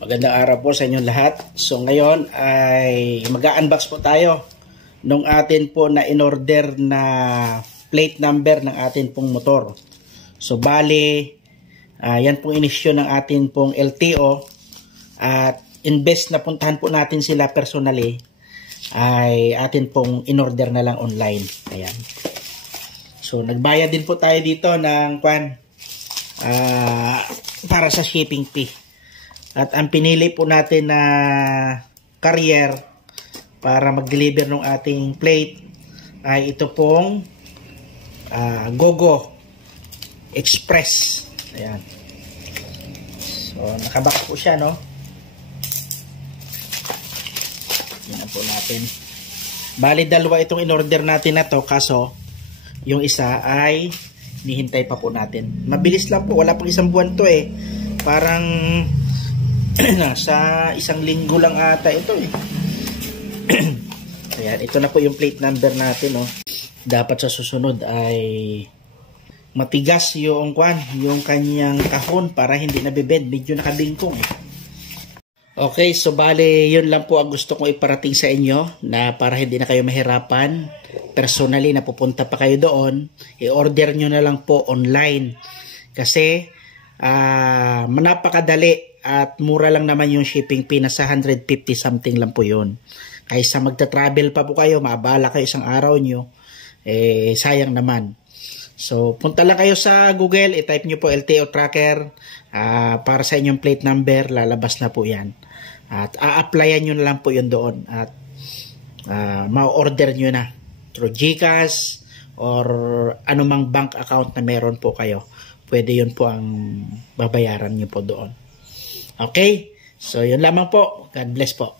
Magandang araw po sa inyong lahat. So ngayon ay mag-unbox po tayo nung atin po na in-order na plate number ng atin pong motor. So bali, yan pong inisyo ng atin pong LTO at imbes na puntahan po natin sila personally, ay atin pong in-order na lang online. Ayan. So nagbayad din po tayo dito ng para sa shipping fee. At ang pinili po natin na carrier para mag-deliver ng ating plate ay ito pong GoGo Express. Ayan. So nakabox po siya, no? Yan po natin. Bali dalawa itong in-order natin na to, kaso yung isa ay hinihintay pa po natin. Mabilis lang po, wala pang isang buwan to eh. Parang nasa isang linggo lang ata ito eh. Ayan, ito na po yung plate number natin, no? Dapat sa susunod ay matigas yung yung kanyang kahon para hindi nabibend, medyo nakabingkong eh. Okay, so bale yun lang po ang gusto kong iparating sa inyo, na para hindi na kayo mahirapan personally na pupunta pa kayo doon, i-order nyo na lang po online kasi napakadali at mura lang naman yung shipping fee, nasa 150 something lang po yun. Kaysa magta-travel pa po kayo, maabala kayo isang araw nyo, eh sayang naman. So punta lang kayo sa Google, i-type nyo po LTO tracker para sa inyong plate number, lalabas na po yan. At a-applyan nyo na lang po yun doon at ma-order nyo na through GCash or anumang bank account na meron po kayo. Pwede yun po ang babayaran nyo po doon. Okay? So, yun lamang po. God bless po.